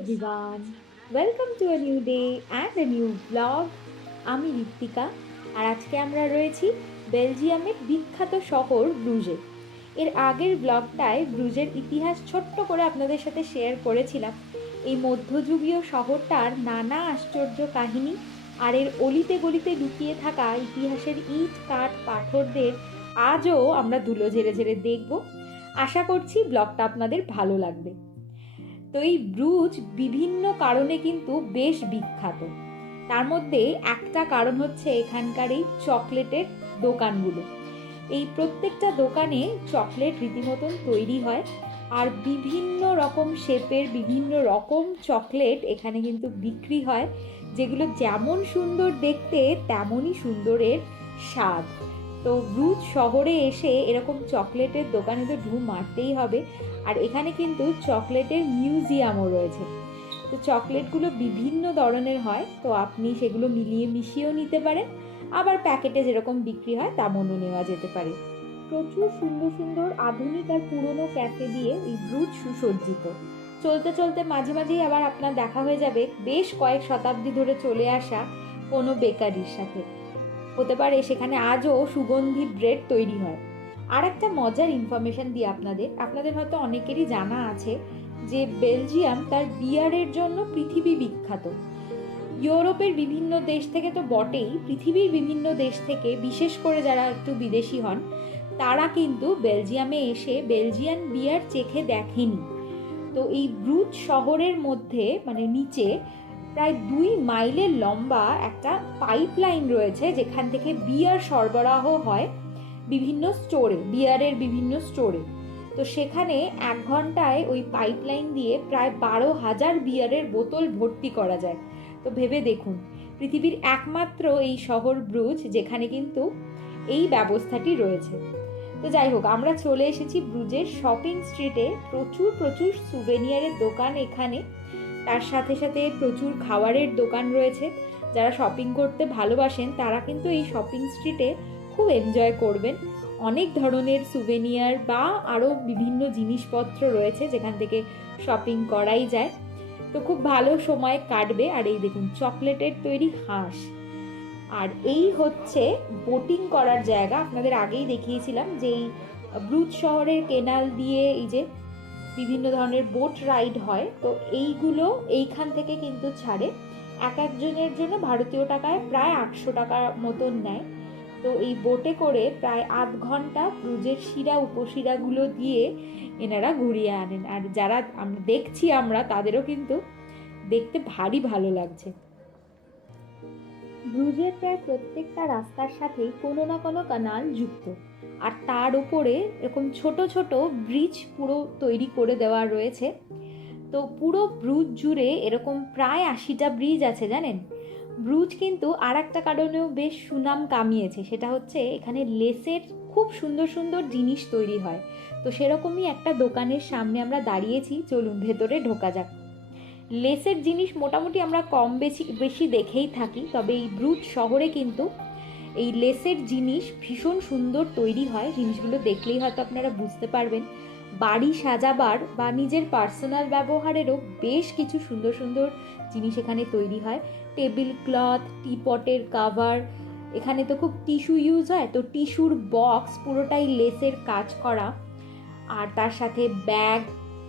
Everyone welcome to a new day and a new blog আমি ঋত্বিকা আর আজকে আমরা রয়েছি বেলজিয়ামের বিখ্যাত শহর ব্রুজে। এর আগের ব্লগটায় ব্রুজের ইতিহাস ছোট্ট করে আপনাদের সাথে শেয়ার করেছিলাম। এই মধ্যযুগীয় শহরটার নানা আশ্চর্য কাহিনী আর এর অলিতে গলিতে লুকিয়ে থাকা ইতিহাসের ইট, কাঠ, পাথরদের আজও আমরা ধুলো ঝেড়ে ঝেড়ে দেখব। আশা করছি ব্লগটা আপনাদের ভালো লাগবে। তো এই ব্রুজ বিভিন্ন কারণে কিন্তু বেশ বিখ্যাত। তার মধ্যে একটা কারণ হচ্ছে এখানকার এই চকলেটের দোকানগুলো। এই প্রত্যেকটা দোকানে চকলেট রীতিমতন তৈরি হয় আর বিভিন্ন রকম শেপের বিভিন্ন রকম চকলেট এখানে কিন্তু বিক্রি হয়, যেগুলো যেমন সুন্দর দেখতে তেমনই সুন্দরের স্বাদ। তো ব্রুজ শহরে এসে এরকম চকলেটের দোকানে তো ঢু মারতেই হবে। আর এখানে কিন্তু চকলেটের মিউজিয়ামও রয়েছে। তো চকলেটগুলো বিভিন্ন ধরনের হয়, তো আপনি সেগুলো মিলিয়ে মিশিয়েও নিতে পারেন। আবার প্যাকেটে যেরকম বিক্রি হয়, তেমনও নেওয়া যেতে পারে। প্রচুর সুন্দর সুন্দর আধুনিক আর পুরনো ক্যাফে দিয়ে এই ব্রুজ সুসজ্জিত। চলতে চলতে মাঝে মাঝেই আবার আপনার দেখা হয়ে যাবে, বেশ কয়েক শতাব্দী ধরে চলে আসা কোনো বেকারির সাথে। হতে পারে সেখানে আজও সুগন্ধি ব্রেড তৈরি হয়। আর একটা মজার ইনফরমেশন দিই আপনাদের আপনাদের হয়তো অনেকেরই জানা আছে যে বেলজিয়াম তার বিয়ারের জন্য পৃথিবী বিখ্যাত। ইউরোপের বিভিন্ন দেশ থেকে তো বটেই, পৃথিবীর বিভিন্ন দেশ থেকে, বিশেষ করে যারা একটু বিদেশি হন, তারা কিন্তু বেলজিয়ামে এসে বেলজিয়ান বিয়ার চেখে দেখেনি। তো এই ব্রুজ শহরের মধ্যে মানে নিচে প্রায় দুই মাইলের লম্বা একটা পাইপলাইন রয়েছে যেখান থেকে বিয়ার সরবরাহ হয় বিভিন্ন স্টোরে, বিয়ারের বিভিন্ন স্টোরে। তো সেখানে এক ঘন্টায় ওই পাইপলাইন দিয়ে প্রায় বারো হাজার বিয়ারের বোতল ভর্তি করা যায়। তো ভেবে দেখুন, পৃথিবীর একমাত্র এই শহর ব্রুজ যেখানে কিন্তু এই ব্যবস্থাটি রয়েছে। তো যাই হোক, আমরা চলে এসেছি ব্রুজের শপিং স্ট্রিটে। প্রচুর প্রচুর সুভেনিয়ারের দোকান এখানে। তার সাথে সাথে প্রচুর খাবারের দোকান রয়েছে। যারা শপিং করতে ভালোবাসেন, তারা কিন্তু এই শপিং স্ট্রিটে খুব এনজয় করবেন। অনেক ধরনের সুভেনিয়ার বা আরও বিভিন্ন জিনিসপত্র রয়েছে যেখান থেকে শপিং করাই যায়। তো খুব ভালো সময় কাটবে। আর এই দেখুন, চকলেটের তৈরি হাঁস। আর এই হচ্ছে বোটিং করার জায়গা। আপনাদের আগেই দেখিয়েছিলাম যে এই ব্রুজ শহরের কেনাল দিয়ে এই যে বিভিন্ন ধরনের বোট রাইড হয়, তো এইগুলো এইখান থেকে কিন্তু ছাড়ে। এক একজনের জন্য ভারতীয় টাকায় প্রায় আটশো টাকার মতন নেয়। তো এই বোটে করে প্রায় আধ ঘণ্টা ব্রুজের শিরা, উপশিরাগুলো দিয়ে এনারা ঘুরিয়ে আনেন। আর যারা আমরা দেখছি আমরা, তাদেরও কিন্তু দেখতে ভারী ভালো লাগছে। ব্রুজের প্রায় প্রত্যেকটা রাস্তার সাথেই কোনো না কোনো কানাল যুক্ত। আর তার উপরে এরকম ছোট ছোট ব্রিজ পুরো তৈরি করে দেওয়া রয়েছে। তো পুরো ব্রুজ জুড়ে এরকম প্রায় আশিটা ব্রিজ আছে জানেন? ব্রুজ কিন্তু আর একটা কারণেও বেশ সুনাম কামিয়েছে, সেটা হচ্ছে এখানে লেসের খুব সুন্দর সুন্দর জিনিস তৈরি হয়। তো সেরকমই একটা দোকানের সামনে আমরা দাঁড়িয়েছি, চলুন ভেতরে ঢোকা যাক। লেসের জিনিস মোটামুটি আমরা কম বেশি বেশি দেখেই থাকি, তবে এই ব্রুজ শহরে কিন্তু এই লেসের জিনিস ভীষণ সুন্দর তৈরি হয়, জিনিসগুলো দেখলেই হয়তো আপনারা বুঝতে পারবেন। বাড়ি সাজাবার বা নিজের পার্সোনাল ব্যবহারেরও বেশ কিছু সুন্দর সুন্দর জিনিস এখানে তৈরি হয়। টেবিল ক্লথ, টিপটের কাভার, এখানে তো খুব টিস্যু ইউজ হয়, তো টিস্যুর বক্স পুরোটাই লেসের কাজ করা। আর তার সাথে ব্যাগ,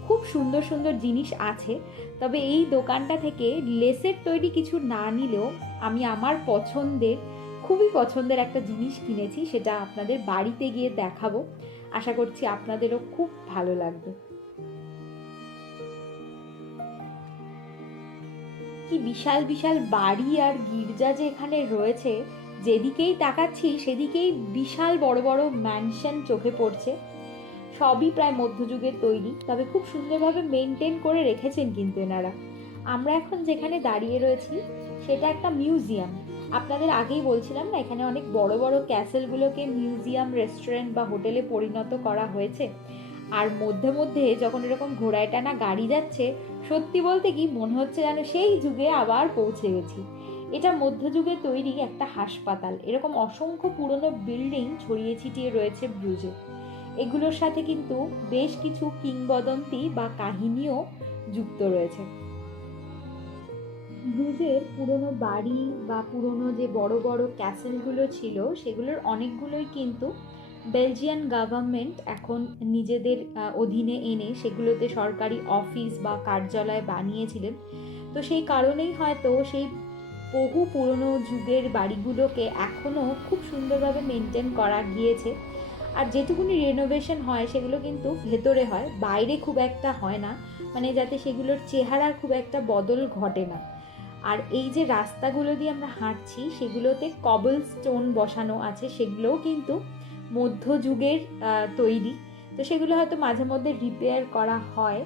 খুব সুন্দর সুন্দর জিনিস আছে। তবে এই দোকানটা থেকে লেসের তৈরি কিছু না নিলেও আমি আমার পছন্দের খুবই পছন্দের একটা জিনিস কিনেছি, সেটা আপনাদের বাড়িতে গিয়ে দেখাবো। আশা করছি আপনাদেরও খুব ভালো লাগবে। কি বিশাল বিশাল বাড়ি আর গির্জা যে এখানে রয়েছে, যেদিকেই তাকাচ্ছি, সেদিকেই বিশাল বড় বড় ম্যানশন চোখে পড়ছে। সবই প্রায় মধ্যযুগের তৈরি, তবে খুব সুন্দরভাবে মেনটেন করে রেখেছেন কিন্তু এনারা। আমরা এখন যেখানে দাঁড়িয়ে রয়েছি, সেটা একটা মিউজিয়াম আপনাদের আগেই বলছিলাম না, এখানে অনেক বড় বড় ক্যাসেলগুলোকে মিউজিয়াম, রেস্টুরেন্ট বা হোটেলে পরিণত করা হয়েছে। আর মধ্যে মধ্যে যখন এরকম ঘোড়ায় টানা গাড়ি যাচ্ছে, সত্যি বলতে কি মনে হচ্ছে যেন সেই যুগে আবার পৌঁছে গেছি। এটা মধ্যযুগে তৈরি একটা হাসপাতাল। এরকম অসংখ্য পুরনো বিল্ডিং ছড়িয়ে ছিটিয়ে রয়েছে ব্রুজে। এগুলোর সাথে কিন্তু বেশ কিছু কিংবদন্তি বা কাহিনীও যুক্ত রয়েছে। ব্রুজের পুরনো বাড়ি বা পুরনো যে বড় বড় ক্যাসেলগুলো ছিল, সেগুলোর অনেকগুলোই কিন্তু বেলজিয়ান গভর্নমেন্ট এখন নিজেদের অধীনে এনে সেগুলোতে সরকারি অফিস বা কার্যালয় বানিয়েছিলেন। তো সেই কারণেই হয়তো সেই বহু পুরনো যুগের বাড়িগুলোকে এখনও খুব সুন্দরভাবে মেনটেন করা গিয়েছে। আর যেটুকুনি রেনোভেশন হয়, সেগুলো কিন্তু ভেতরে হয়, বাইরে খুব একটা হয় না। মানে যাতে সেগুলোর চেহারার খুব একটা বদল ঘটে না। আর এই যে রাস্তাগুলো দিয়ে আমরা হাঁটছি, সেগুলোতে কবল স্টোন বসানো আছে, সেগুলোও কিন্তু মধ্যযুগের তৈরি। তো সেগুলো হয়তো মাঝে মধ্যে রিপেয়ার করা হয়।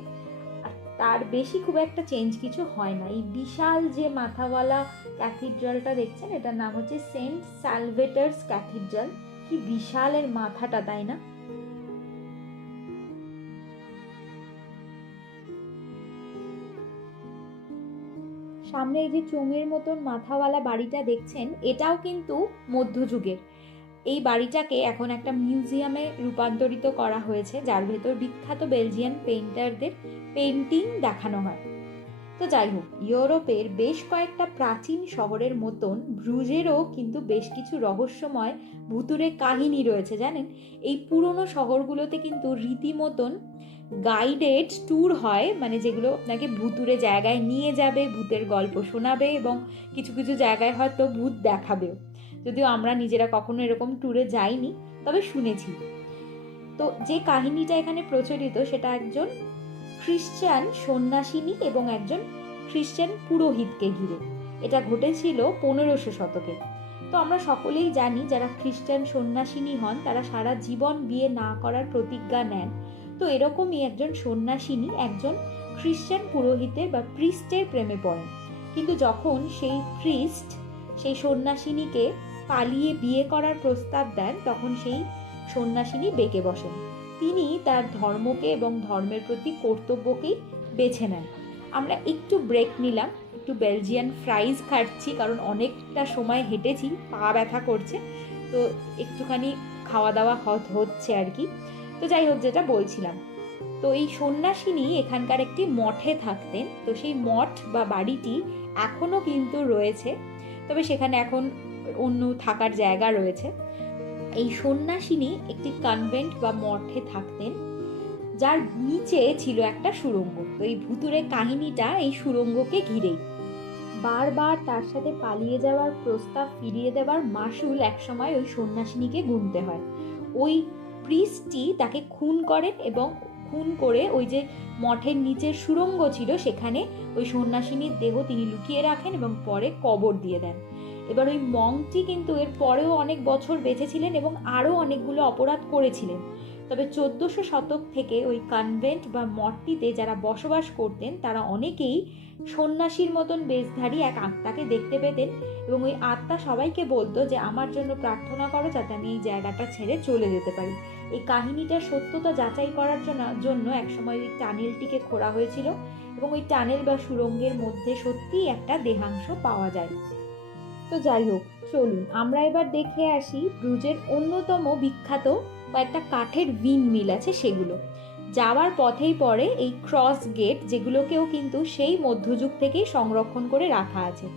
আর তার বেশি খুব একটা চেঞ্জ কিছু হয় না। এই বিশাল যে মাথাওয়ালা ক্যাথিড্রালটা দেখছেন? এটার নাম হচ্ছে সেন্ট সালভেটার্স ক্যাথিড্রাল। কি বিশালের মাথাটা, তাই না? সামনে এই যে চোঙের মতন মাথাওয়ালা বাড়িটা দেখছেন, এটাও কিন্তু মধ্যযুগের। এই বাড়িটাকে এখন একটা মিউজিয়ামে রূপান্তরিত করা হয়েছে, যার ভেতর বিখ্যাত বেলজিয়ান পেইন্টারদের পেন্টিং দেখানো হয়। তো যাই হোক, ইউরোপের বেশ কয়েকটা প্রাচীন শহরের মতন ব্রুজেরও কিন্তু বেশ কিছু রহস্যময় ভুতুরে কাহিনী রয়েছে, জানেন? এই পুরনো শহরগুলোতে কিন্তু রীতিমতন গাইডেড ট্যুর হয় মানে যেগুলো আপনাকে ভুতুরে জায়গায় নিয়ে যাবে, ভূতের গল্প শোনাবে এবং কিছু কিছু জায়গায় হয়তো ভূত দেখাবেও। যদিও আমরা নিজেরা কখনো এরকম ট্যুরে যাইনি, তবে শুনেছি। তো যে কাহিনীটা এখানে প্রচলিত সেটা একজন খ্রিস্টান সন্ন্যাসিনী এবং একজন খ্রিস্টান পুরোহিতকে ঘিরে। এটা ঘটেছিল পনেরোশো শতকে। তো আমরা সকলেই জানি যারা খ্রিস্টান সন্ন্যাসিনী হন, তারা সারা জীবন বিয়ে না করার প্রতিজ্ঞা নেন তো এরকমই একজন সন্ন্যাসিনী, একজন খ্রিস্টান পুরোহিতের বা প্রিস্টের প্রেমে পড়েন। কিন্তু যখন সেই প্রিস্ট সেই সন্ন্যাসিনীকে পালিয়ে বিয়ে করার প্রস্তাব দেন, তখন সেই সন্ন্যাসিনী বেঁকে বসেন। তিনি তার ধর্মকে এবং ধর্মের প্রতি কর্তব্যকেই বেছে নেন। আমরা একটু ব্রেক নিলাম, একটু বেলজিয়ান ফ্রাইজ খাচ্ছি, কারণ অনেকটা সময় হেঁটেছি, পা ব্যথা করছে, তো একটুখানি খাওয়া দাওয়া হচ্ছে আর কি। তো যাই হোক, যেটা বলছিলাম। তো এই সন্ন্যাসিনী এখানকার একটি মঠে থাকতেন। তো সেই মঠ বা বাড়িটি এখনও কিন্তু রয়েছে। তবে সেখানে এখন অন্য থাকার জায়গা রয়েছে। এই সন্ন্যাসিনী একটি কনভেন্ট বা মঠে থাকতেন, যার নিচে ছিল একটা সুরঙ্গ তো এই ভুতুরে কাহিনীটা এই সুরঙ্গকে ঘিরেই। বারবার তার সাথে পালিয়ে যাওয়ার প্রস্তাব ফিরিয়ে দেওয়ার মাসুল একসময় ওই সন্ন্যাসিনীকে গুনতে হয়। ওই প্রিস্টটি তাকে খুন করেন এবং খুন করে ওই যে মঠের নিচের সুড়ঙ্গ ছিল, সেখানে ওই সন্ন্যাসিনীর দেহ তিনি লুকিয়ে রাখেন এবং পরে কবর দিয়ে দেন। এবার ওই মংটি কিন্তু এর পরেও অনেক বছর বেঁচেছিলেন এবং আরও অনেকগুলো অপরাধ করেছিলেন। তবে চোদ্দোশো শতক থেকে ওই কনভেন্ট বা মঠটিতে যারা বসবাস করতেন, তারা অনেকেই সন্ন্যাসীর মতন বেশধারী এক আত্মাকে দেখতে পেতেন এবং ওই আত্মা সবাইকে বলতো যে, আমার জন্য প্রার্থনা করো যাতে আমি এই জায়গাটা ছেড়ে চলে যেতে পারি। এই কাহিনীটার সত্যতা যাচাই করার জন্য জন্য একসময় ওই টানেলটিকে খোঁড়া হয়েছিল এবং ওই টানেল বা সুড়ঙ্গের মধ্যে সত্যিই একটা দেহাংশ পাওয়া যায়। তো যাই হোক, চলুন, আমরা এবার দেখে আসি ব্রুজের অন্যতম বিখ্যাত কয়েকটা কাঠের উইন মিল আছে সেগুলো। যাওয়ার পথেই পড়ে এই ক্রস গেট যেগুলোকেও কিন্তু সেই মধ্যযুগ থেকেই সংরক্ষণ করে রাখা আছে।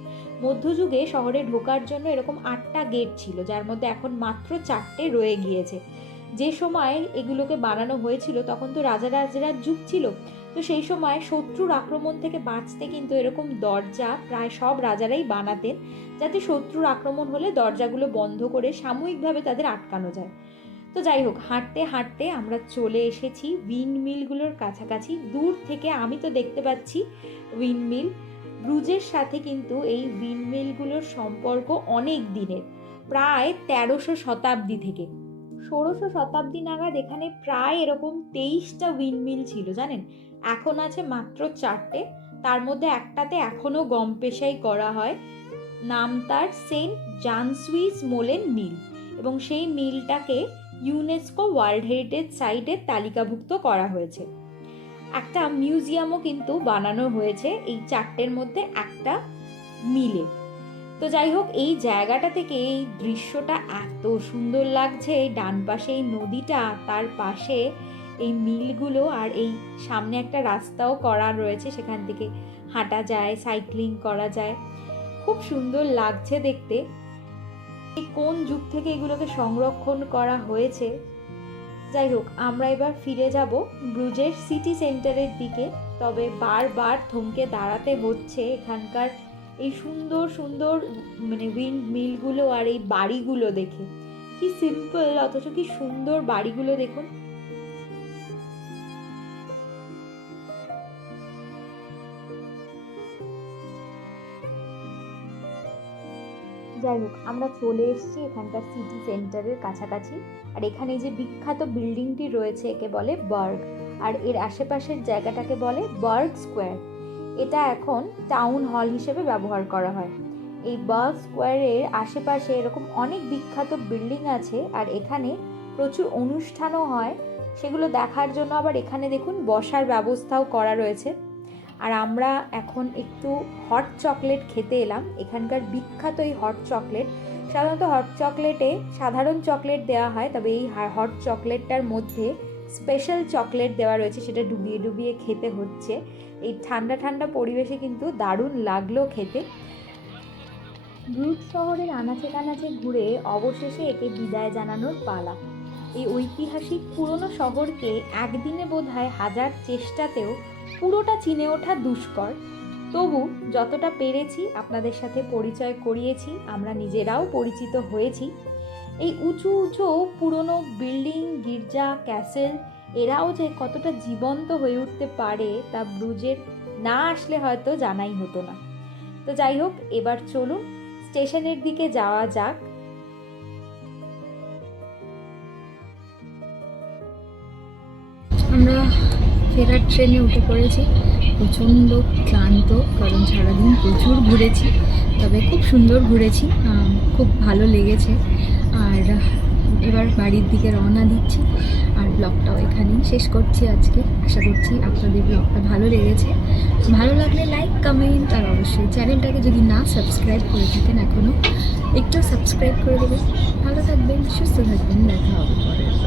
মধ্যযুগে শহরে ঢোকার জন্য এরকম আটটা গেট ছিল, যার মধ্যে এখন মাত্র চারটে রয়ে গিয়েছে। যে সময় এগুলোকে বানানো হয়েছিল, তখন তো রাজা রাজার যুগ ছিল। তো সেই সময় শত্রুর আক্রমণ থেকে বাঁচতে কিন্তু এরকম দরজা প্রায় সব রাজারাই বানাতেন, যাতে শত্রুর আক্রমণ হলে দরজাগুলো বন্ধ করে সাময়িকভাবে তাদের আটকানো যায়। তো যাই হোক, হাঁটতে হাঁটতে আমরা চলে এসেছি উইন্ডমিলগুলোর কাছাকাছি। দূর থেকে আমি তো দেখতে পাচ্ছি উইন্ডমিল। ব্রুজের সাথে কিন্তু এই উইন্ডমিলগুলোর সম্পর্ক অনেক দিনের, প্রায় তেরোশো শতাব্দী থেকে। ষোড়শ শতাব্দী নাগাদ এখানে প্রায় এরকম তেইশটা উইন্ডমিল ছিল, জানেন? এখন আছে মাত্র চারটে। তার মধ্যে একটাতে এখনও গম পেশাই করা হয়। নাম তার সেন্ট জানসুইস মোলেন মিল এবং সেই মিলটাকে ইউনেস্কো ওয়ার্ল্ড হেরিটেজ সাইটে তালিকাভুক্ত করা হয়েছে। একটা মিউজিয়ামও কিন্তু বানানো হয়েছে এই চারটের মধ্যে একটা মিলে। তো যাই হোক, এই জায়গাটা থেকে এই দৃশ্যটা এত সুন্দর লাগছে। এই ডান পাশে এই নদীটা, তার পাশে এই মিলগুলো আর এই সামনে একটা রাস্তাও করা রয়েছে। সেখান থেকে হাঁটা যায়, সাইক্লিং করা যায়। খুব সুন্দর লাগছে দেখতে। কোন যুগ থেকে এগুলোকে সংরক্ষণ করা হয়েছে? যাই হোক, আমরা এবার ফিরে যাব ব্রুজের সিটি সেন্টারের দিকে। তবে বারবার থমকে দাঁড়াতে হচ্ছে এখানকার এই সুন্দর সুন্দর মানে উইন্ড মিলগুলো আর এই বাড়িগুলো দেখে। কি সিম্পল অথচ কি সুন্দর বাড়িগুলো দেখুন। যাই হোক আমরা চলে এসেছি এখানকার সিটি সেন্টারের কাছাকাছি। আর এখানে যে বিখ্যাত বিল্ডিংটি রয়েছে, একে বলে বার্গ। আর এর আশেপাশের জায়গাটাকে বলে বার্গ স্কোয়ার। এটা এখন টাউন হল হিসেবে ব্যবহার করা হয়। এই বার্গ স্কোয়ারের আশেপাশে এরকম অনেক বিখ্যাত বিল্ডিং আছে আর এখানে প্রচুর অনুষ্ঠানও হয়। সেগুলো দেখার জন্য আবার এখানে দেখুন বসার ব্যবস্থাও করা রয়েছে। আর আমরা এখন একটু হট চকলেট খেতে এলাম। এখানকার বিখ্যাত এই হট চকলেট সাধারণত হট চকলেটে সাধারণ চকলেট দেওয়া হয়, তবে এই হট চকলেটটার মধ্যে স্পেশাল চকলেট দেওয়া রয়েছে, সেটা ডুবিয়ে ডুবিয়ে খেতে হচ্ছে। এই ঠান্ডা ঠান্ডা পরিবেশে কিন্তু দারুণ লাগল খেতে। ব্রুজ শহরের আনাচে কানাচে ঘুরে অবশেষে একে বিদায় জানানোর পালা। এই ঐতিহাসিক পুরনো শহরকে একদিনে বোধহয় হাজার চেষ্টাতেও পুরোটা চিনে ওঠা দুষ্কর। তবু যতটা পেরেছি আপনাদের সাথে পরিচয় করিয়েছি, আমরা নিজেরাও পরিচিত হয়েছি। এই উঁচু উঁচু পুরনো বিল্ডিং, গির্জা, ক্যাসেল এরাও যে কতটা জীবন্ত হয়ে উঠতে পারে তা ব্রুজের না আসলে হয়তো জানাই হতো না। তো যাই হোক, এবার চলুন, স্টেশনের দিকে যাওয়া যাক। আমরা ফেরার ট্রেনে উঠে পড়েছি। প্রচণ্ড ক্লান্ত, কারণ সারাদিন প্রচুর ঘুরেছি, তবে খুব সুন্দর ঘুরেছি খুব ভালো লেগেছে। আর এবার বাড়ির দিকে রওনা দিচ্ছি আর ব্লগটাও এখানেই শেষ করছি আজকে। আশা করছি আপনাদের ব্লগটা ভালো লেগেছে। ভালো লাগলে লাইক কমেন্ট আর অবশ্যই চ্যানেলটাকে যদি না সাবস্ক্রাইব করে থাকেন এখনও, একটু সাবস্ক্রাইব করে দেবেন। ভালো থাকবেন, সুস্থ থাকবেন, দেখা হবে বার